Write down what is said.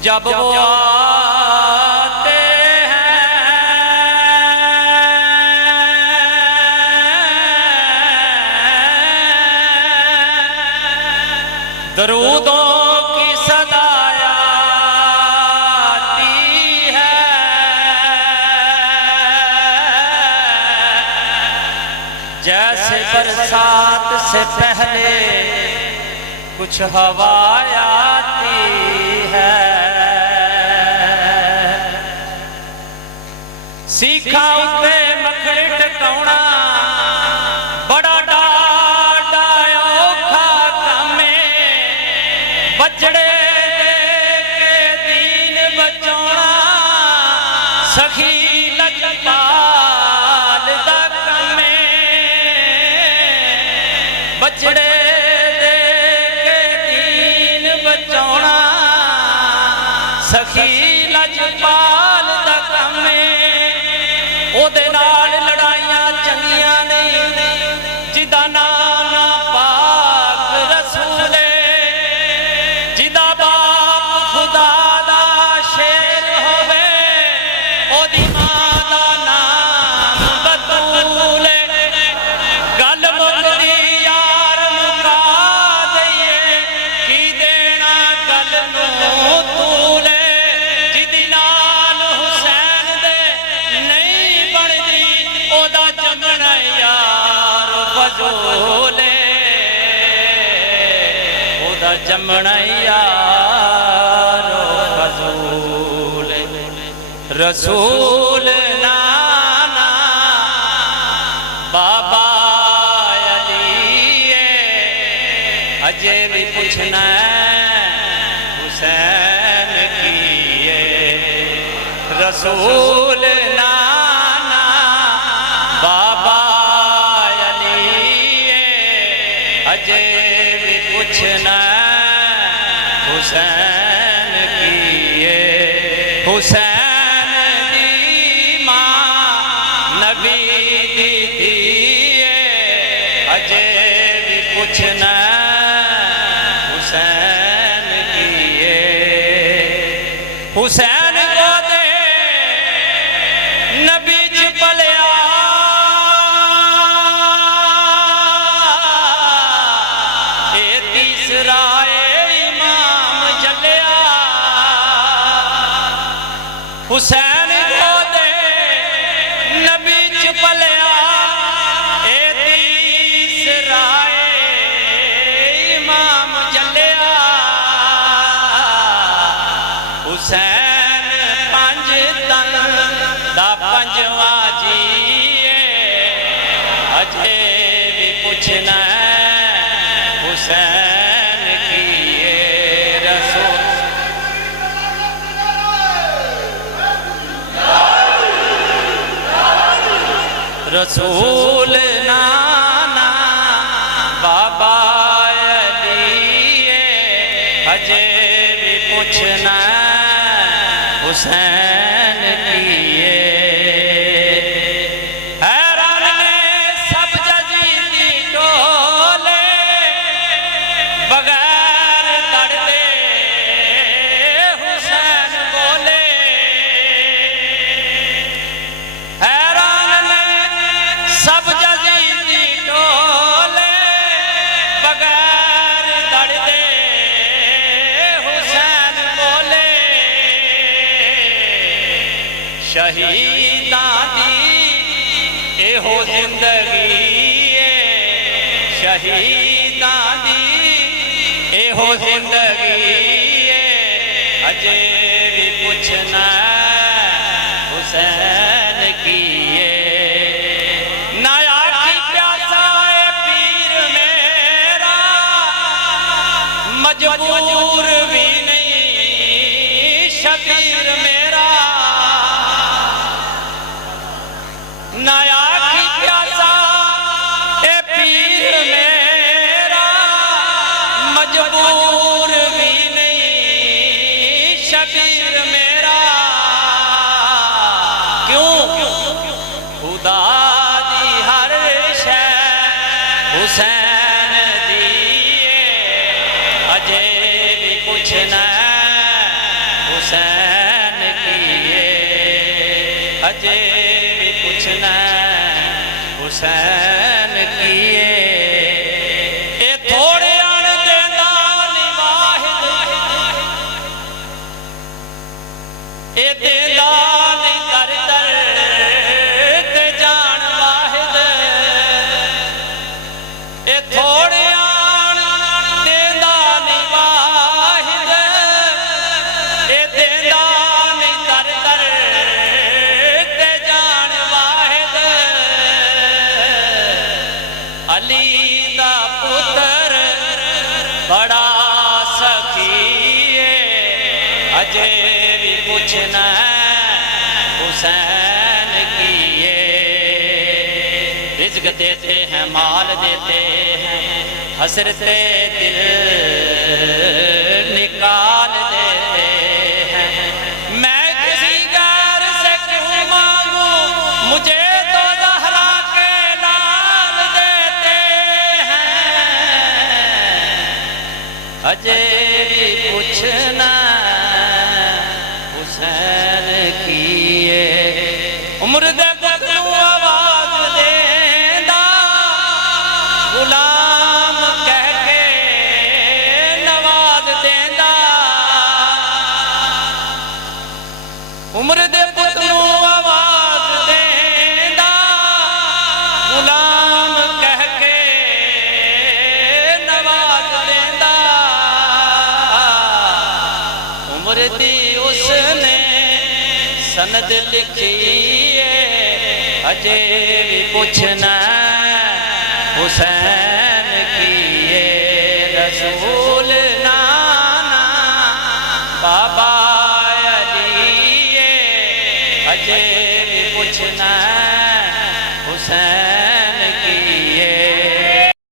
जब वो आते हैं दरूदों की सदा आती है, जैसे बरसात से पहले कुछ हवा आती है। सीखा उते मखड़े टकाउणा बड़ा डाडा औखा कामे, बजड़े के दीन बचाउणा सखी लजपाल दा कामे, बजड़े के दीन बचाउणा सखी लजपाल दा कामे। ओदे नाल लड़ाइयां चंगियां नहीं जिदा नाम ना पाक रसूले, जिदा बाप खुदा दा शेर होवे ओदी मां दा नाम बतूले। गल मुकदी यार मुका दईए की देना गल नूं तूले, जिदी नाल हुसैन दे नहीं ओदा जमना यार फजूले, ओदा जमना यार फजूले। रसूल नाना बाबा अली अजे भी पूछना हुसैन की रसूल नाना बाबा अली अजे भी पूछना हुसैन की हुसैन दी मां नबी दी दिए, अजे भी पूछना हुसैन की हुसैन को दे नबी च पलिया हुसैन को दे नबी च पलिया ए तीसरा इमाम जलिया। हुसैन पंज तन दा पंजवा जी अजे भी पूछना हुसैन की रसूल रसूल नाना बाबा अली अजे भी पूछना हुसैन की हैरान ने सब जजीदी टोले बगैर दर्दे हुसैन बोले। सब जजीदी टोले बगैर दर्दे हुसैन बोले, शहीदां दी एहो जिंदगी शहीदां दी एहो जिंदगी अजे भी पूछना हुसैन की मजबूर भी नहीं शबीर मेरा, नया की प्यासा ए पीर मेरा, मजबूर भी नहीं शबीर मेरा। क्यों खुदा दी हर शै हुसैन दी अजे भी पूछना हुसैन कीए अजे भी पुछना हुसैन कीए ए थोड़े अण देंदा निवाहिद ए देंदा नहीं दर दर ते जान वाहिद ए थोड़े अण देंदा निवाहिद ए देंदा नहीं दर दर ते जान वाहिद अली दा पुत्र बड़ा सखी अजे भी पूछना हुसैन कीए रिज़्क़ देते हैं माल देते हैं हसरते दिल निकाल देते हैं मैं किसी गैर से क्यों मांगू मुझे तो ज़हरा के लाल देते हैं अजे भी पूछना हुसैन कीए उम्र दे बदलू आवाज देंदा गुलाम कह के नवाज देंदा उम्र दे बदलू आवाज देंदा गुलाम कह के नवाज देंदा उम्र दी उसने सनद लिखी अजे भी पूछना हुसैन कीए रसूल नाना बाबा अली अजे भी पूछना